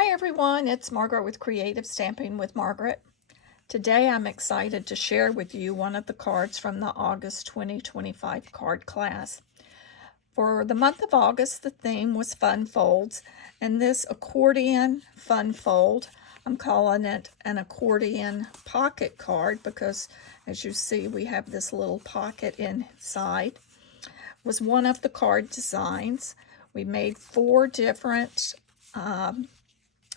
Hi everyone, it's Margaret with Creative Stamping with Margaret. Today I'm excited to share with you one of the cards from the August 2025 card class. For the month of August, the theme was fun folds, and this accordion fun fold, I'm calling it an accordion pocket card because as you see we have this little pocket inside, was one of the card designs. We made 4 different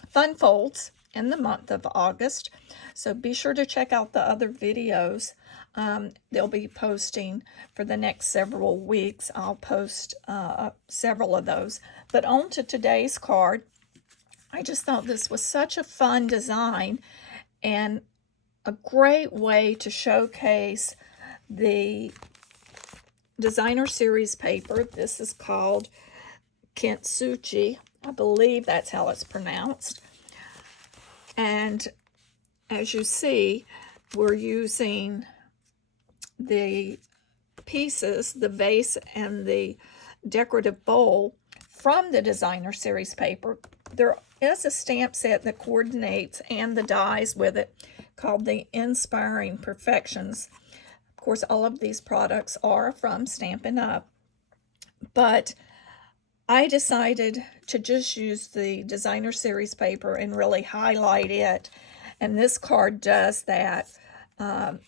fun folds in the month of August, so be sure to check out the other videos. They'll be posting for the next several weeks. I'll post several of those. But on to today's card. I just thought this was such a fun design and a great way to showcase the designer series paper. This is called Kintsugi. I believe that's how it's pronounced. And as you see, we're using the pieces, the vase and the decorative bowl from the designer series paper. There is a stamp set that coordinates and the dies with it called the Inspiring Perfections. Of course, all of these products are from Stampin' Up, but I decided to just use the designer series paper and really highlight it, and this card does that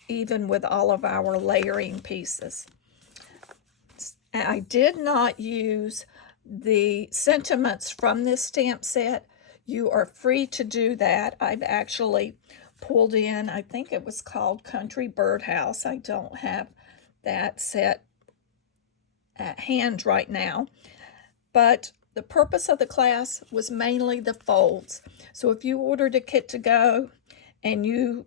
even with all of our layering pieces. I did not use the sentiments from this stamp set. You are free to do that. I've actually pulled in, I think it was called Country Birdhouse. I don't have that set at hand right now. But the purpose of the class was mainly the folds. So if you ordered a kit to go and you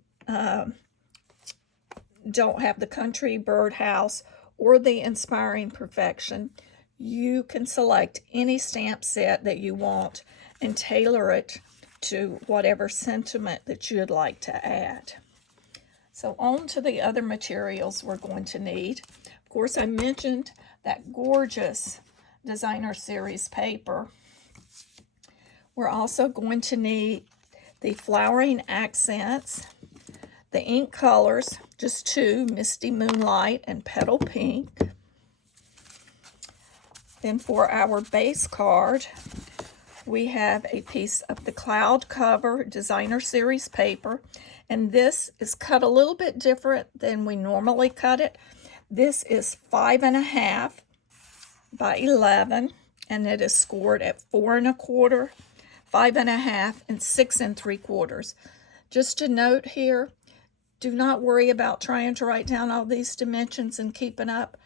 don't have the Country Birdhouse or the Inspiring Perfection, you can select any stamp set that you want and tailor it to whatever sentiment that you'd like to add. So on to the other materials we're going to need. Of course, I mentioned that gorgeous designer series paper. We're also going to need the flowering accents, the ink colors, just 2, Misty Moonlight and Petal Pink. Then for our base card, we have a piece of the cloud cover designer series paper, and this is cut a little bit different than we normally cut it. This is 5.5 by 11, and it is scored at 4 1/4, 5.5, and 6 3/4. Just a note here, do not worry about trying to write down all these dimensions and keeping up.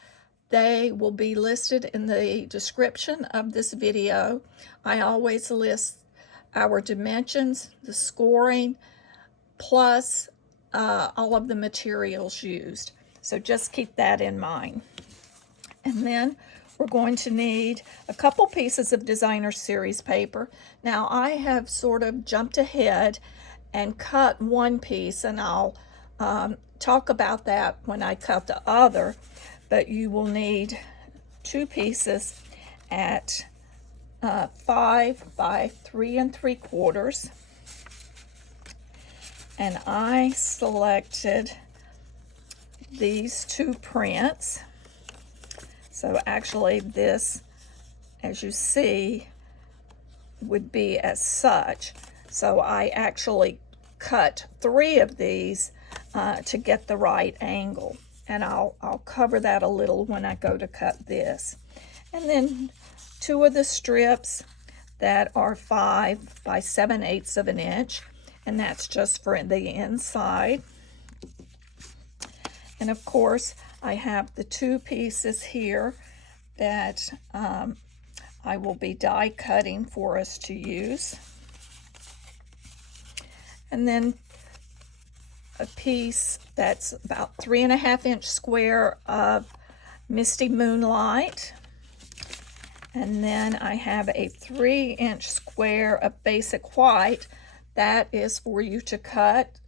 They will be listed in the description of this video. I always list our dimensions, the scoring, plus all of the materials used. So just keep that in mind. And then we're going to need a couple pieces of designer series paper. Now I have sort of jumped ahead and cut one piece, and I'll talk about that when I cut the other, but you will need 2 pieces at 5 by 3 3/4. And I selected these 2 prints. So actually this, as you see, would be as such. So I actually cut 3 of these to get the right angle. And I'll cover that a little when I go to cut this. And then 2 of the strips that are 5 by 7/8 of an inch, and that's just for the inside. And of course, I have the 2 pieces here that I will be die cutting for us to use. And then a piece that's about 3.5 inch square of Misty Moonlight. And then I have a 3 inch square of basic white. That is for you to cut,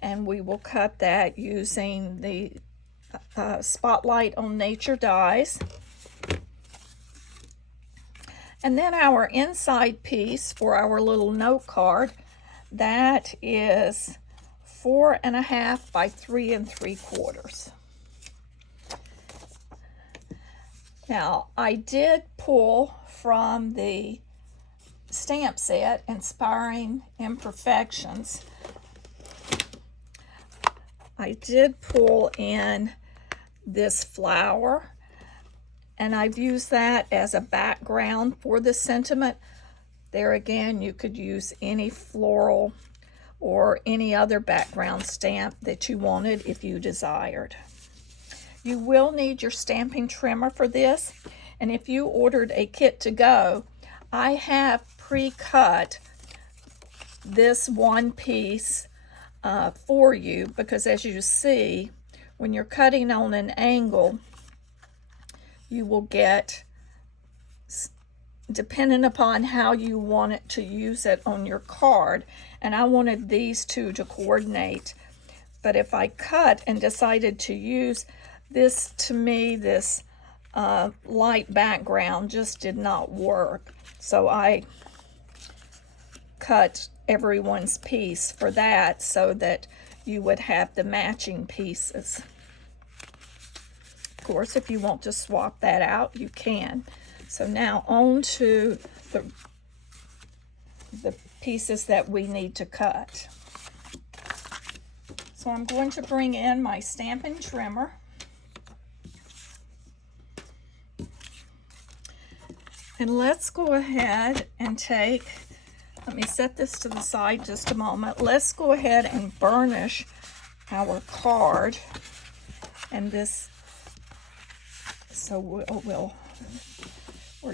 and we will cut that using the Spotlight on Nature dies. And then our inside piece for our little note card, that is 4.5 by 3 3/4. Now, I did pull from the stamp set, Inspiring Imperfections. I did pull in this flower, and I've used that as a background for the sentiment. There again, you could use any floral or any other background stamp that you wanted if you desired. You will need your stamping trimmer for this, and if you ordered a kit to go, I have pre-cut this one piece for you, because as you see, when you're cutting on an angle, you will get, depending upon how you want it to use it on your card, and I wanted these two to coordinate. But if I cut and decided to use this, to me, this light background just did not work. So I cut everyone's piece for that so that you would have the matching pieces. Of course, if you want to swap that out, you can. So now on to the pieces that we need to cut. So I'm going to bring in my stamping trimmer. And let's go ahead and take, let me set this to the side just a moment. Let's go ahead and burnish our card. And this, so we're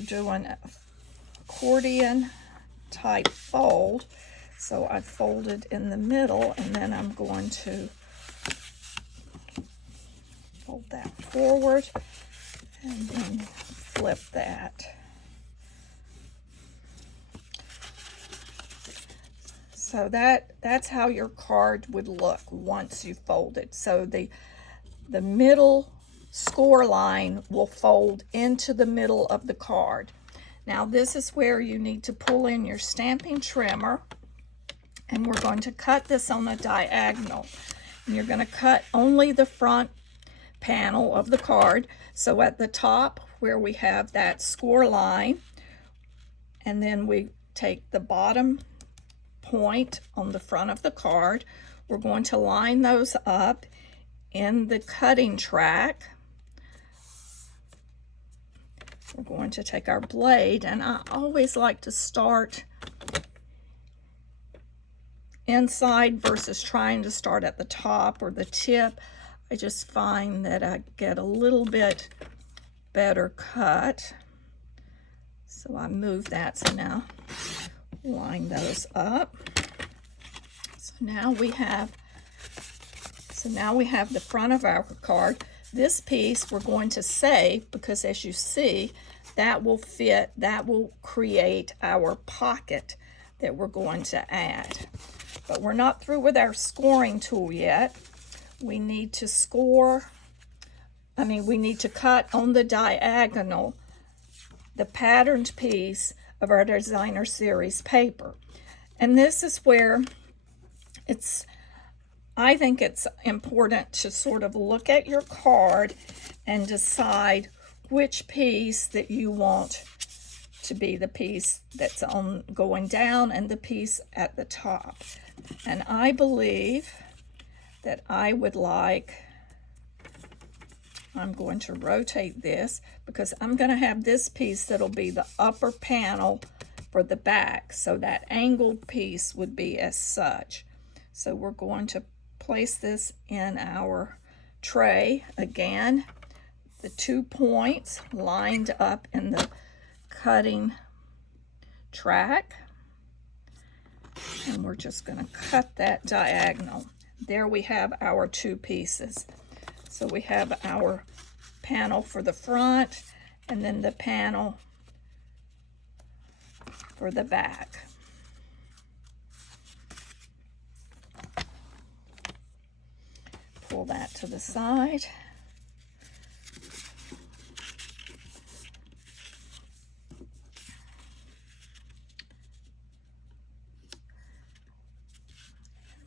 doing an accordion type fold. So I folded in the middle, and then I'm going to fold that forward and then flip that. So that's how your card would look once you fold it. So the middle score line will fold into the middle of the card. Now this is where you need to pull in your stamping trimmer, and we're going to cut this on a diagonal. And you're going to cut only the front panel of the card. So at the top where we have that score line, and then we take the bottom point on the front of the card, we're going to line those up in the cutting track. We're going to take our blade, and I always like to start inside versus trying to start at the top or the tip. I just find that I get a little bit better cut. So I move that, so now line those up. So now we have the front of our card. This piece we're going to save, because as you see, that will fit, that will create our pocket that we're going to add. But we're not through with our scoring tool yet. We need to we need to cut on the diagonal the patterned piece of our designer series paper. And this is where I think it's important to sort of look at your card and decide which piece that you want to be the piece that's on going down and the piece at the top. And I believe that I would like, I'm going to rotate this because I'm going to have this piece that'll be the upper panel for the back. So that angled piece would be as such. So we're going to place this in our tray again. The 2 points lined up in the cutting track. And we're just going to cut that diagonal. There we have our 2 pieces. So we have our panel for the front and then the panel for the back. Pull that to the side.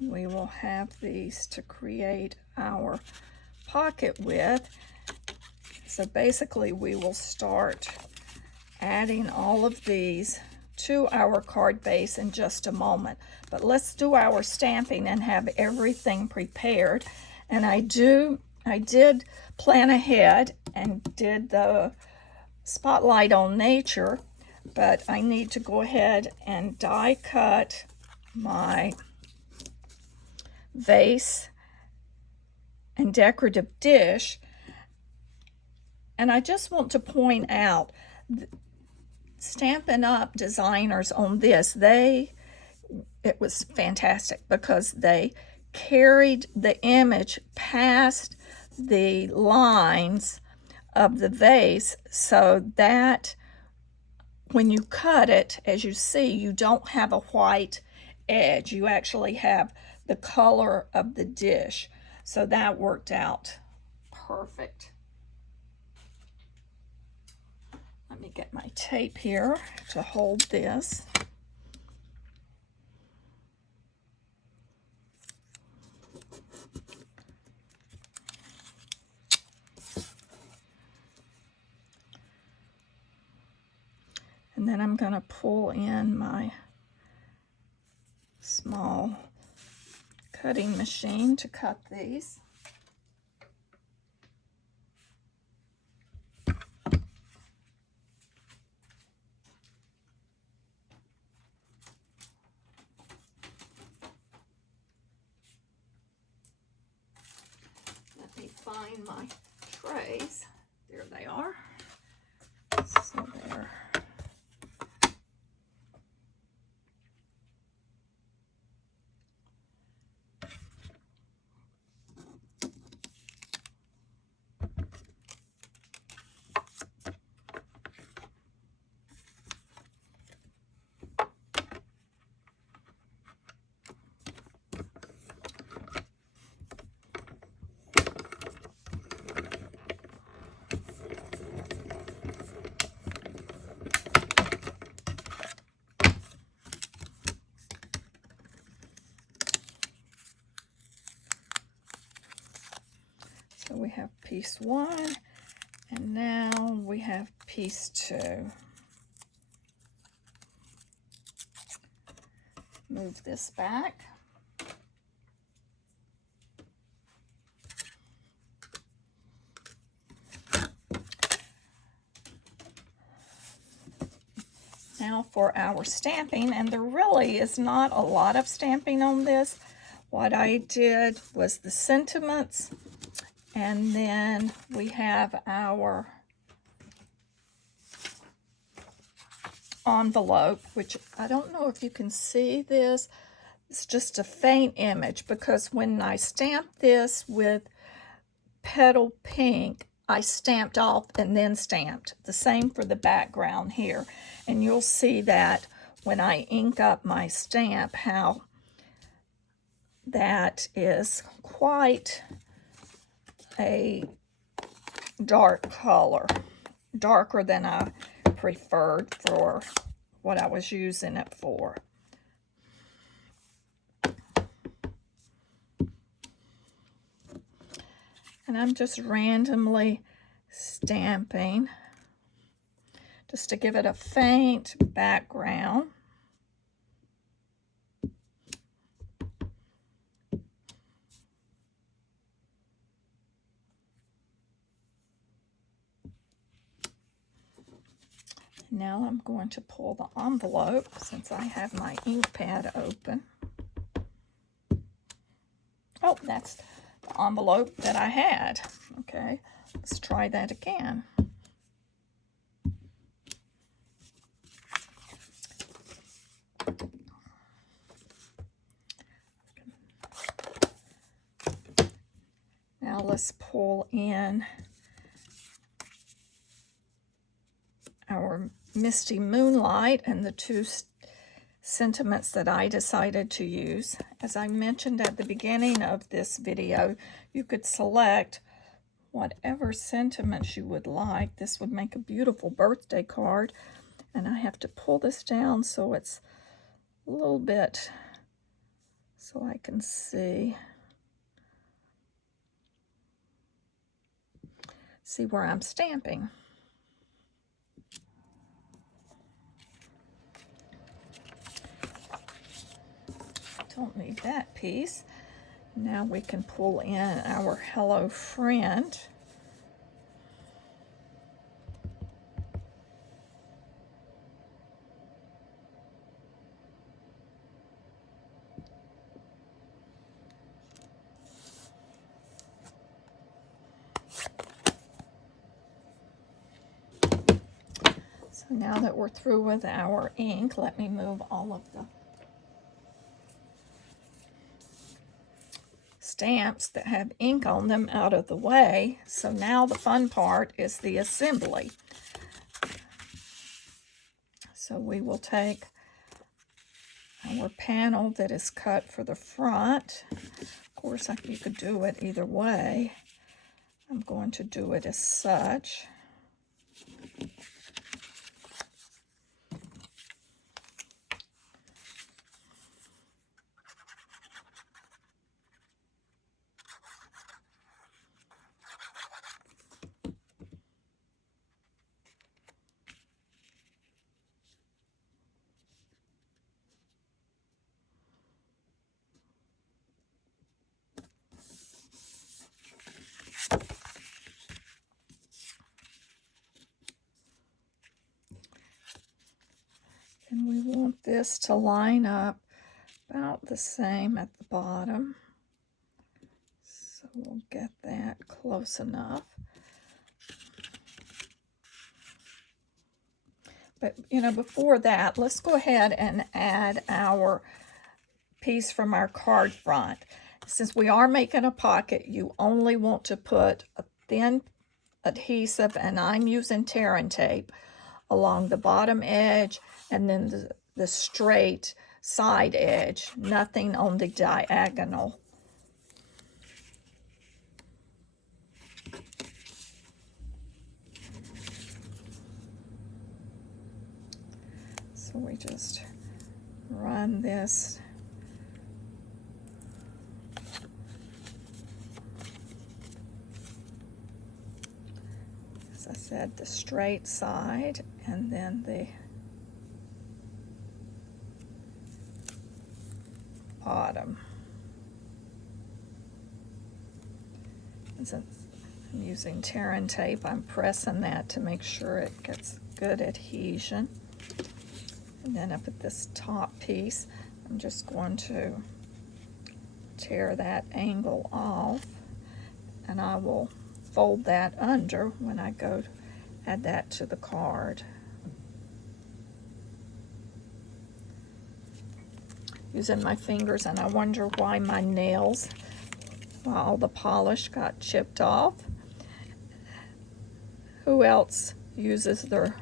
we will have these to create our pocket with. So basically we will start adding all of these to our card base in just a moment. But let's do our stamping and have everything prepared. And I did plan ahead and did the spotlight on nature, but I need to go ahead and die cut my vase and decorative dish. And I just want to point out, Stampin' Up designers on this, it was fantastic because they carried the image past the lines of the vase so that when you cut it, as you see, you don't have a white edge. You actually have the color of the dish. So that worked out perfect. Let me get my tape here to hold this. And then I'm going to pull in my small cutting machine to cut these. Let me find my trays. There they are. So there. So we have piece 1, and now we have piece 2. Move this back. Now for our stamping, and there really is not a lot of stamping on this. What I did was the sentiments, and then we have our envelope, which I don't know if you can see this. It's just a faint image because when I stamped this with Petal Pink, I stamped off and then stamped. The same for the background here. And you'll see that when I ink up my stamp, how that is quite a dark color, darker than I preferred for what I was using it for. And I'm just randomly stamping just to give it a faint background. Now I'm going to pull the envelope since I have my ink pad open. Oh, that's the envelope that I had. Okay, let's try that again. Now let's pull in our Misty Moonlight and the two sentiments that I decided to use. As I mentioned at the beginning of this video, you could select whatever sentiments you would like. This would make a beautiful birthday card. And I have to pull this down so it's a little bit so I can see where I'm stamping. Don't need that piece. Now we can pull in our Hello Friend. So now that we're through with our ink, let me move all of the stamps that have ink on them out of the way. So now the fun part is the assembly. So we will take our panel that is cut for the front. Of course, you could do it either way. I'm going to do it as such. And we want this to line up about the same at the bottom. So we'll get that close enough. But, before that, let's go ahead and add our piece from our card front. Since we are making a pocket, you only want to put a thin adhesive, and I'm using tear and tape, along the bottom edge and then the straight side edge, nothing on the diagonal. So we just run this as I said, the straight side and then the bottom. And since I'm using tear and tape, I'm pressing that to make sure it gets good adhesion. And then up at this top piece, I'm just going to tear that angle off, and I will fold that under when I go to add that to the card. Using my fingers, and I wonder why my nails, all the polish got chipped off. Who else uses their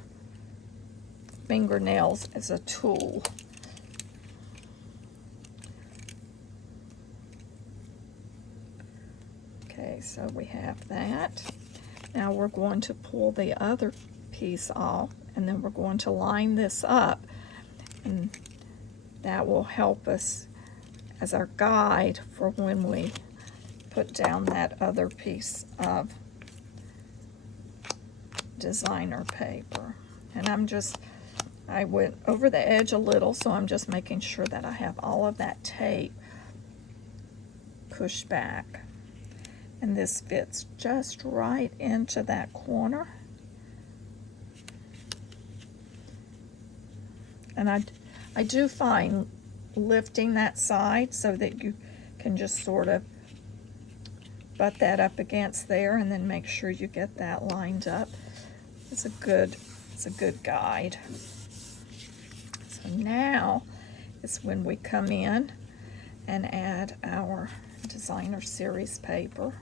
fingernails as a tool? Okay, so we have that. Now we're going to pull the other piece off, and then we're going to line this up, and that will help us as our guide for when we put down that other piece of designer paper. And I went over the edge a little, so I'm just making sure that I have all of that tape pushed back. And this fits just right into that corner. And I do find lifting that side so that you can just sort of butt that up against there and then make sure you get that lined up. It's a good guide. So now is when we come in and add our designer series paper.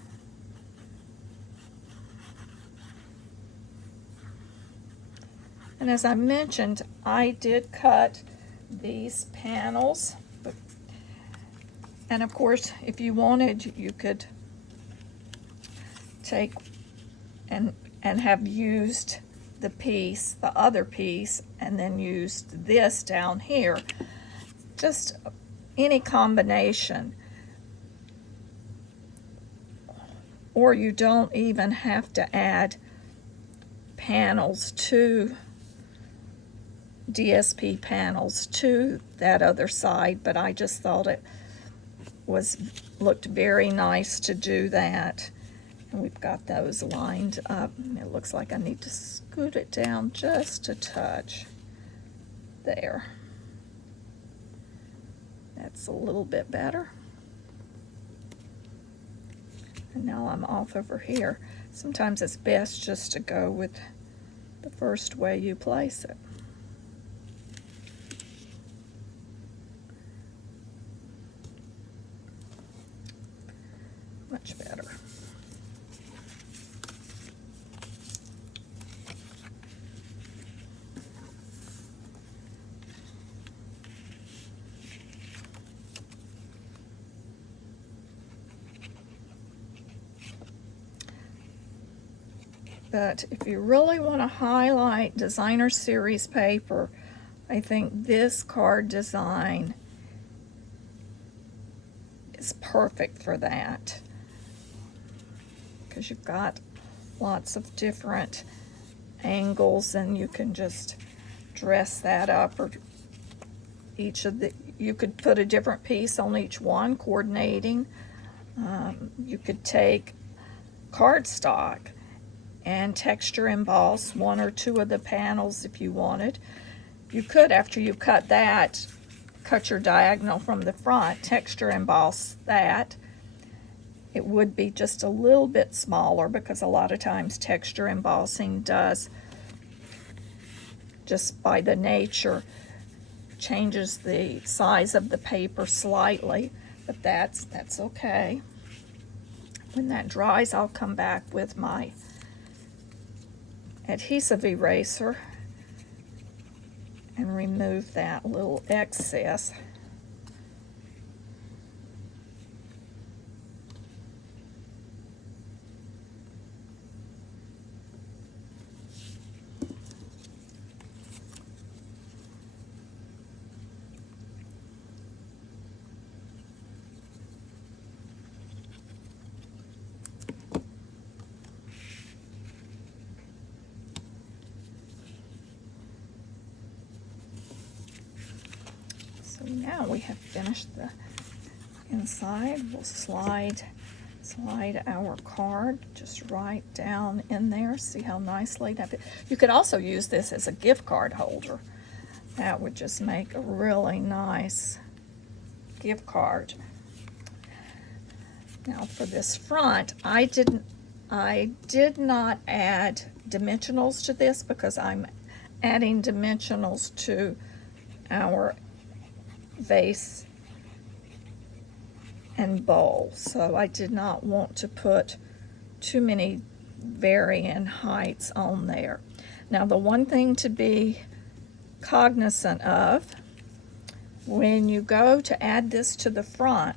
And as I mentioned, I did cut these panels, and of course, if you wanted, you could take and have used the piece, the other piece, and then used this down here. Just any combination, or you don't even have to add panels to DSP panels to that other side, but I just thought it looked very nice to do that. And we've got those lined up. It looks like I need to scoot it down just a touch. There. That's a little bit better. And now I'm off over here. Sometimes it's best just to go with the first way you place it. Much better. But if you really want to highlight designer series paper, I think this card design is perfect for that, because you've got lots of different angles and you can just dress that up, or you could put a different piece on each one, coordinating. You could take cardstock and texture emboss one or two of the panels if you wanted. You could, after you cut that, cut your diagonal from the front, texture emboss that. It would be just a little bit smaller, because a lot of times texture embossing does, just by the nature, changes the size of the paper slightly, but that's okay. When that dries, I'll come back with my adhesive eraser and remove that little excess. So now we have finished the inside. We'll slide our card just right down in there. See how nicely that fits. You could also use this as a gift card holder. That would just make a really nice gift card. Now for this front, I did not add dimensionals to this, because I'm adding dimensionals to our vase and bowl, so I did not want to put too many varying heights on there. Now the one thing to be cognizant of, when you go to add this to the front,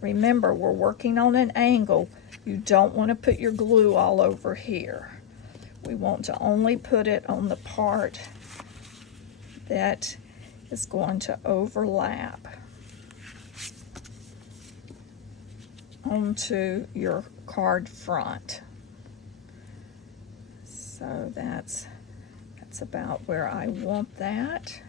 remember we're working on an angle. You don't want to put your glue all over here. We want to only put it on the part that is going to overlap onto your card front. So that's about where I want that.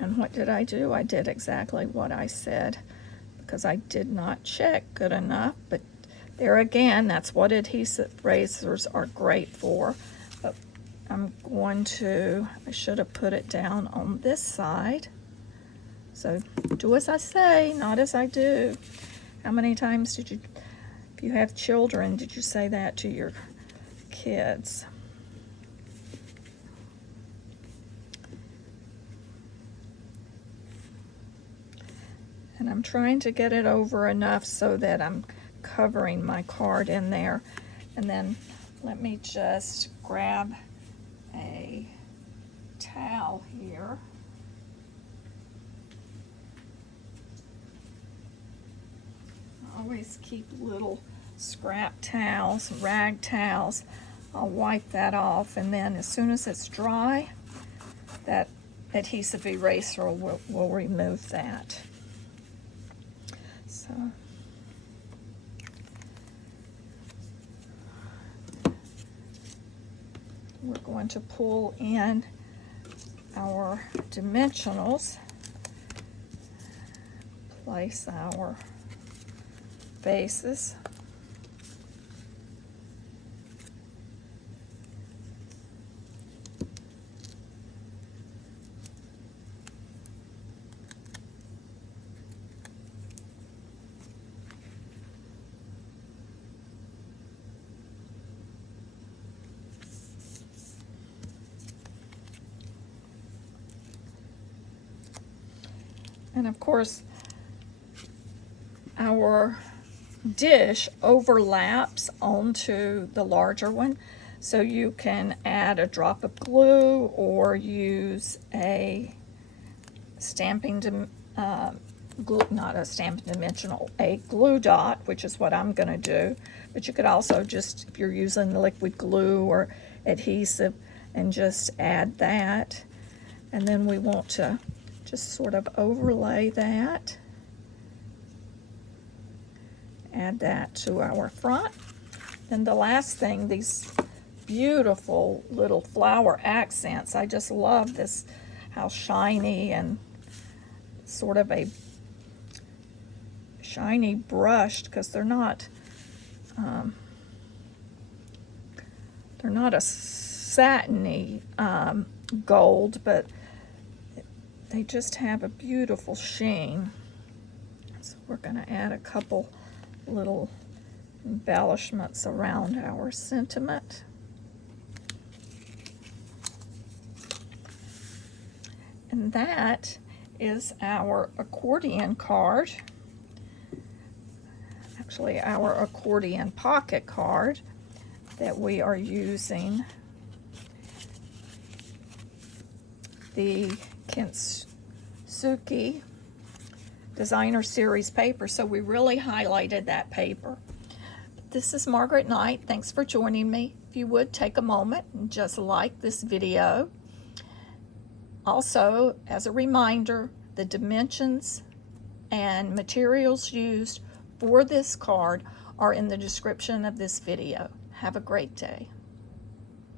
And what did I do? I did exactly what I said, because I did not check good enough. But there again, that's what adhesive erasers are great for. But I should have put it down on this side. So do as I say, not as I do. How many times if you have children, did you say that to your kids? And I'm trying to get it over enough so that I'm covering my card in there. And then let me just grab a towel here. always keep little scrap towels, rag towels. I'll wipe that off, and then as soon as it's dry, that adhesive eraser will remove that. So we're going to pull in our dimensionals, place our bases. And of course, our dish overlaps onto the larger one, so you can add a drop of glue or use a not a stamping dimensional, a glue dot, which is what I'm going to do. But you could also just, if you're using liquid glue or adhesive, and just add that. And then we want to just sort of overlay that. Add that to our front. And the last thing, these beautiful little flower accents. I just love this, how shiny and sort of a shiny brushed, because they're not a satiny gold, but they just have a beautiful sheen. So we're going to add a couple little embellishments around our sentiment. And that is our accordion card. Actually, our accordion pocket card that we are using the Kintsugi Designer Series paper, so we really highlighted that paper. This is Margaret Knight. Thanks for joining me. If you would take a moment and just like this video. Also, as a reminder, the dimensions and materials used for this card are in the description of this video. Have a great day.